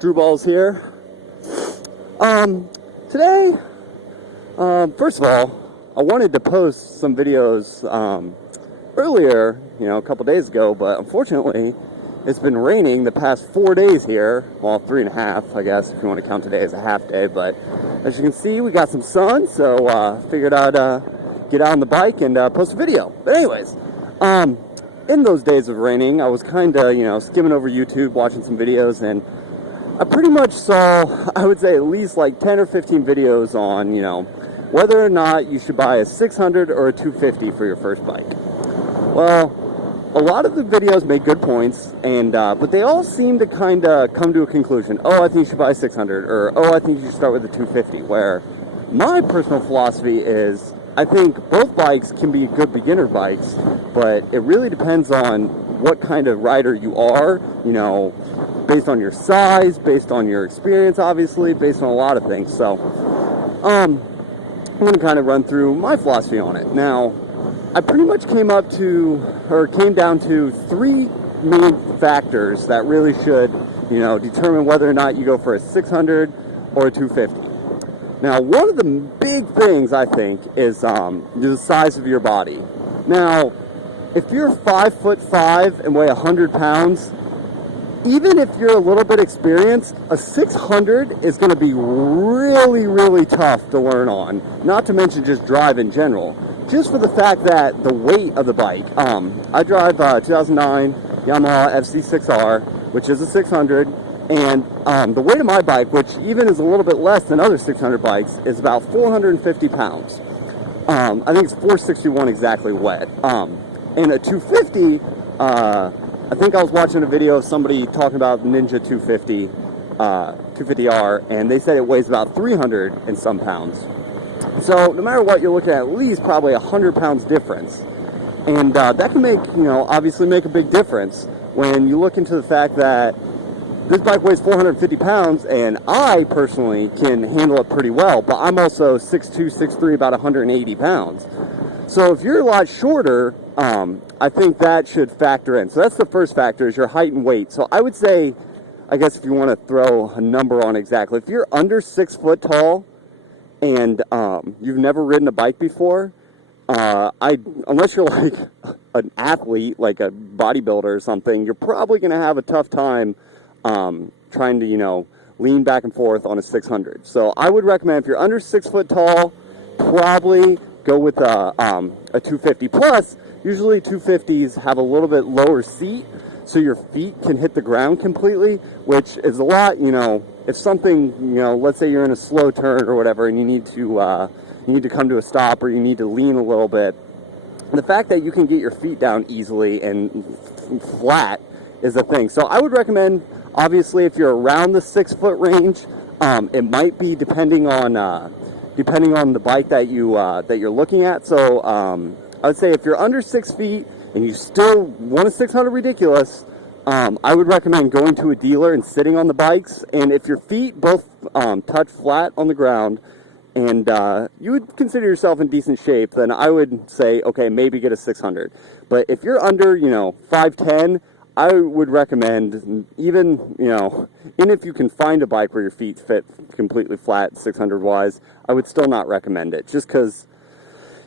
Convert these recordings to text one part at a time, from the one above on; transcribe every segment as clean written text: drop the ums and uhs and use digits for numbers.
Screwballs here. Today, first of all, I wanted to post some videos earlier, a couple days ago, but unfortunately, it's been raining the past 4 days here. Well, 3.5, I guess, if you want to count today as a half day. But as you can see, we got some sun, so figured I'd get out on the bike and post a video. But anyways, in those days of raining, I was kind of, skimming over YouTube, watching some videos, and I pretty much saw, I would say, at least like 10 or 15 videos on, whether or not you should buy a 600 or a 250 for your first bike. Well, a lot of the videos made good points, and but they all seem to kind of come to a conclusion. Oh, I think you should buy a 600, or oh, I think you should start with a 250, where my personal philosophy is, I think both bikes can be good beginner bikes, but it really depends on what kind of rider you are, based on your size, based on your experience, obviously, based on a lot of things. So, I'm going to kind of run through my philosophy on it. Now, I pretty much came down to three main factors that really should, determine whether or not you go for a 600 or a 250. Now, one of the big things, I think, is the size of your body. Now, if you're 5'5" and weigh 100 pounds, even if you're a little bit experienced, a 600 is going to be really, really tough to learn on. Not to mention just drive in general. Just for the fact that the weight of the bike. I drive 2009 Yamaha FC6R, which is a 600. And the weight of my bike, which even is a little bit less than other 600 bikes, is about 450 pounds. I think it's 461 exactly wet. And a 250, I think I was watching a video of somebody talking about Ninja 250, 250R, and they said it weighs about 300 and some pounds. So no matter what, you're looking at least probably 100 pounds difference. And that can make, obviously make a big difference when you look into the fact that this bike weighs 450 pounds, and I personally can handle it pretty well, but I'm also 6'2", 6'3", about 180 pounds. So if you're a lot shorter, I think that should factor in. So that's the first factor, is your height and weight. So I would say, I guess if you want to throw a number on exactly, if you're under 6 foot tall and you've never ridden a bike before, unless you're like an athlete, like a bodybuilder or something, you're probably going to have a tough time trying to, lean back and forth on a 600. So I would recommend, if you're under 6 foot tall, probably go with a 250. Plus, usually 250s have a little bit lower seat, so your feet can hit the ground completely, which is a lot, if something, let's say you're in a slow turn or whatever, and you need to come to a stop, or you need to lean a little bit. The fact that you can get your feet down easily and flat is a thing. So I would recommend, obviously, if you're around the 6 foot range, it might be depending on the bike that you're looking at. So I would say if you're under 6 feet and you still want a 600 ridiculous, I would recommend going to a dealer and sitting on the bikes. And if your feet both touch flat on the ground, and you would consider yourself in decent shape, then I would say, okay, maybe get a 600. But if you're under, 5'10", I would recommend, even if you can find a bike where your feet fit completely flat 600-wise, I would still not recommend it, just because,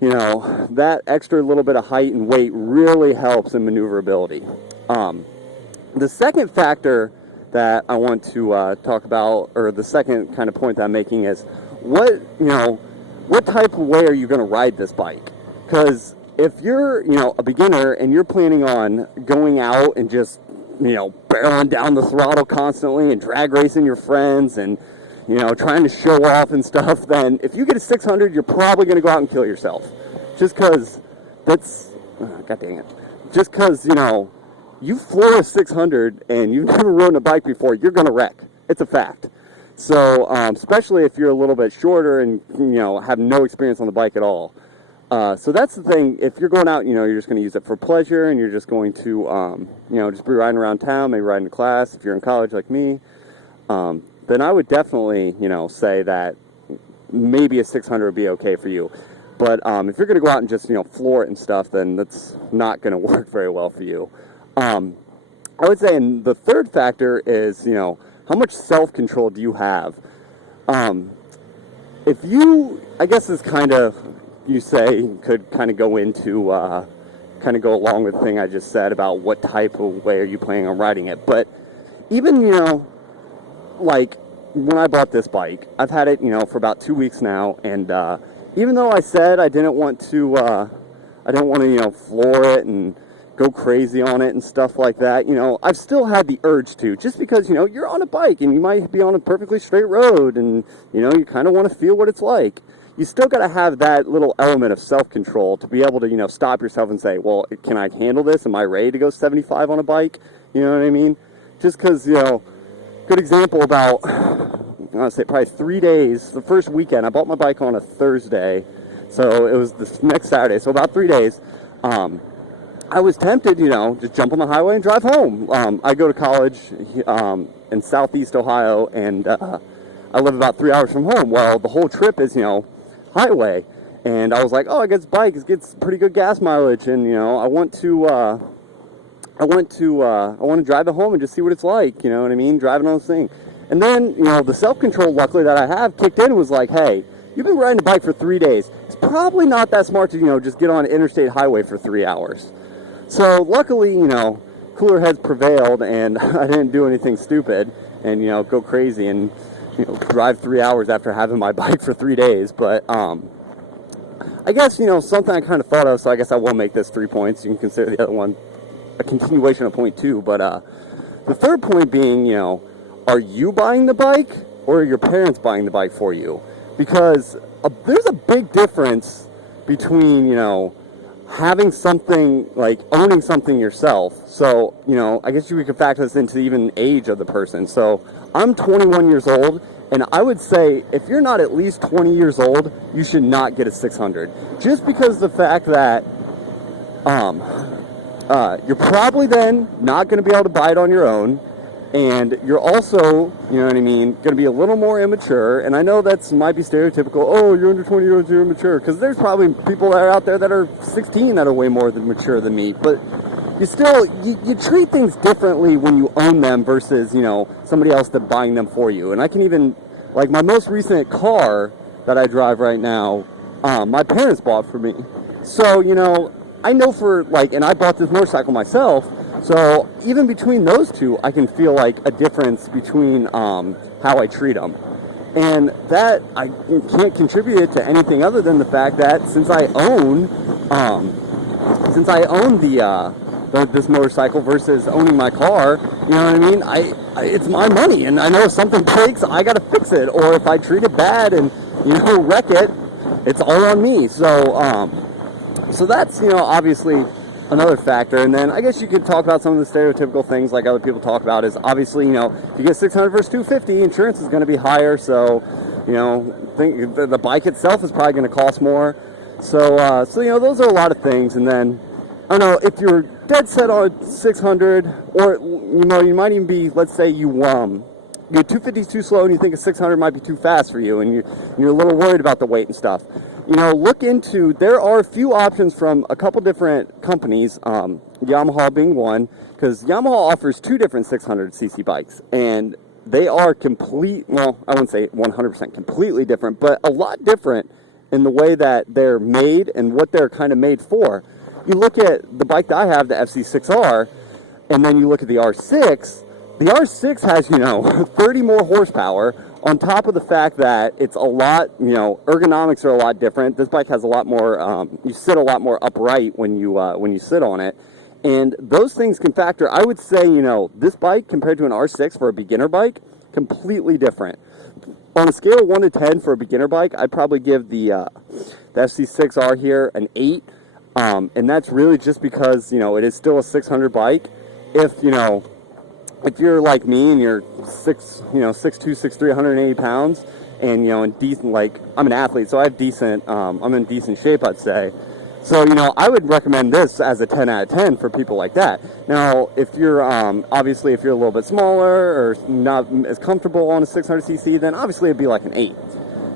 that extra little bit of height and weight really helps in maneuverability. The second factor that I want to talk about, or the second kind of point that I'm making, is what type of way are you going to ride this bike? Because if you're, a beginner and you're planning on going out and just, barreling down the throttle constantly and drag racing your friends and, trying to show off and stuff, then if you get a 600, you're probably going to go out and kill yourself. Just because God dang it. Just because, you floor a 600 and you've never ridden a bike before, you're going to wreck. It's a fact. So, especially if you're a little bit shorter and, have no experience on the bike at all. So that's the thing. If you're going out, you're just going to use it for pleasure, and you're just going to, just be riding around town, maybe riding to class. If you're in college like me, then I would definitely, say that maybe a 600 would be okay for you. But if you're going to go out and just, floor it and stuff, then that's not going to work very well for you. I would say, and the third factor is, how much self-control do you have? If you, I guess this kind of, you say, could kind of go into, kind of go along with the thing I just said about what type of way are you planning on riding it. But even, you know, like when I bought this bike, I've had it, you know, for about 2 weeks now, and even though I said I didn't want to, you know, floor it and go crazy on it and stuff like that, you know, I've still had the urge to, just because, you know, you're on a bike and you might be on a perfectly straight road and, you know, you kind of want to feel what it's like. You still got to have that little element of self-control to be able to, you know, stop yourself and say, well, can I handle this? Am I ready to go 75 on a bike? You know what I mean? Just because, you know, good example about, I want to say probably 3 days, the first weekend, I bought my bike on a Thursday, so it was the next Saturday, so about 3 days, I was tempted, you know, just jump on the highway and drive home. I go to college in southeast Ohio, and I live about 3 hours from home. Well, the whole trip is, you know, highway, and I was like, oh, I get this bike, it gets pretty good gas mileage, and, you know, I want to drive it home and just see what it's like, you know what I mean, driving on this thing. And then, you know, the self-control, luckily, that I have kicked in and was like, hey, you've been riding a bike for 3 days. It's probably not that smart to, you know, just get on an interstate highway for 3 hours. So, luckily, you know, cooler heads prevailed, and I didn't do anything stupid and, you know, go crazy and, you know, drive 3 hours after having my bike for 3 days. But, I guess, you know, something I kind of thought of, so I guess I will make this 3 points. You can consider the other one a continuation of point 2. But, the third point being, you know, are you buying the bike or are your parents buying the bike for you? Because there's a big difference between, you know, having something, like owning something yourself. So, you know, I guess you could factor this into even age of the person. So I'm 21 years old, and I would say if you're not at least 20 years old, you should not get a 600. Just because the fact that you're probably then not going to be able to buy it on your own. And you're also, you know what I mean, going to be a little more immature. And I know that might be stereotypical, oh, you're under 20 years old, you're immature. Because there's probably people that are out there that are 16 that are way more mature than me. But you still, you treat things differently when you own them versus, you know, somebody else that buying them for you. And I can even, like my most recent car that I drive right now, my parents bought for me. So, you know, I know for, like, and I bought this motorcycle myself. So even between those two, I can feel like a difference between how I treat them. And that, I can't contribute it to anything other than the fact that since I own this motorcycle versus owning my car, you know what I mean? It's my money, and I know if something breaks, I gotta fix it. Or if I treat it bad and, you know, wreck it, it's all on me. So that's, you know, obviously another factor. And then I guess you could talk about some of the stereotypical things like other people talk about is obviously, you know, if you get 600 versus 250, insurance is going to be higher. So, you know, think the bike itself is probably going to cost more. So, you know, those are a lot of things. And then, I don't know, if you're dead set on 600, or, you know, you might even be, let's say your 250 is too slow and you think a 600 might be too fast for you, and you're a little worried about the weight and stuff. You know, look into, there are a few options from a couple different companies, Yamaha being one, because Yamaha offers 2 different 600cc bikes, and they are well, I wouldn't say 100% completely different, but a lot different in the way that they're made and what they're kind of made for. You look at the bike that I have, the FC6R, and then you look at the R6, the R6 has, you know, 30 more horsepower, on top of the fact that it's a lot, you know, ergonomics are a lot different. This bike has a lot more, you sit a lot more upright when you sit on it. And those things can factor. I would say, you know, this bike compared to an R6 for a beginner bike, completely different. On a scale of 1 to 10 for a beginner bike, I'd probably give the FC6R here an 8. And that's really just because, you know, it is still a 600 bike. If you're like me and you're 6'2", 6'3", 180 pounds, and, you know, in decent, like, I'm an athlete, so I have I'm in decent shape, I'd say. So, you know, I would recommend this as a 10 out of 10 for people like that. Now, if you're, obviously, if you're a little bit smaller or not as comfortable on a 600cc, then obviously it'd be like an 8.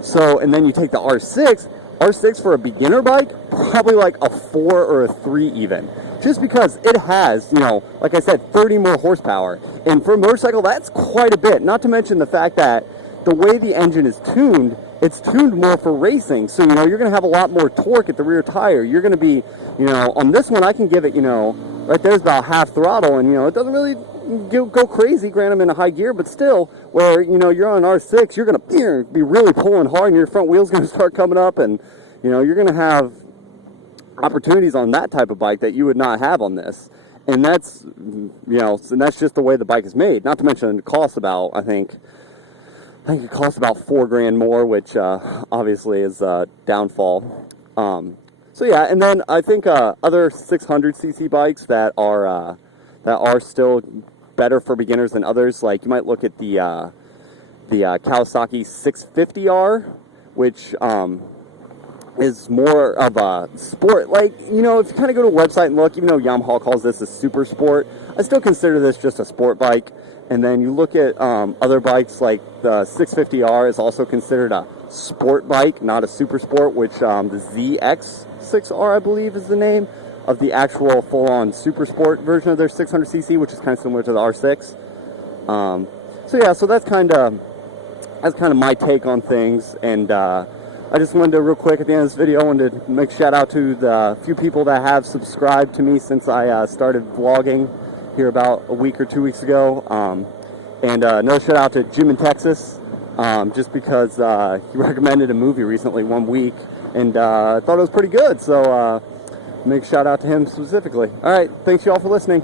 So, and then you take the R6 for a beginner bike, probably like a 4 or a 3 even. just because it has, you know, like I said, 30 more horsepower. And for a motorcycle, that's quite a bit. Not to mention the fact that the way the engine is tuned, it's tuned more for racing. So, you know, you're going to have a lot more torque at the rear tire. You're going to be, you know, on this one, I can give it, you know, right there's about half throttle, and, you know, it doesn't really go crazy, granted I'm in a high gear, but still, where, you know, you're on R6, you're going to be really pulling hard, and your front wheel's going to start coming up, and, you know, you're going to have opportunities on that type of bike that you would not have on this. And that's, you know, and that's just the way the bike is made. Not to mention it costs about, I think it costs about $4,000 more, which obviously is a downfall. So yeah, and then I think other 600cc bikes that are still better for beginners than others, like you might look at the Kawasaki 650R, which is more of a sport. Like, you know, if you kind of go to a website and look, even though Yamaha calls this a super sport, I still consider this just a sport bike. And then you look at other bikes, like the 650R is also considered a sport bike, not a super sport, which the ZX6R, I believe, is the name of the actual full-on super sport version of their 600cc, which is kind of similar to the R6. So yeah, so that's kind of my take on things. And I just wanted to, real quick at the end of this video, I wanted to make a shout out to the few people that have subscribed to me since I started vlogging here about a week or 2 weeks ago. And another shout out to Jim in Texas, just because he recommended a movie recently, 1 week, and I thought it was pretty good. So make a shout out to him specifically. All right, thanks you all for listening.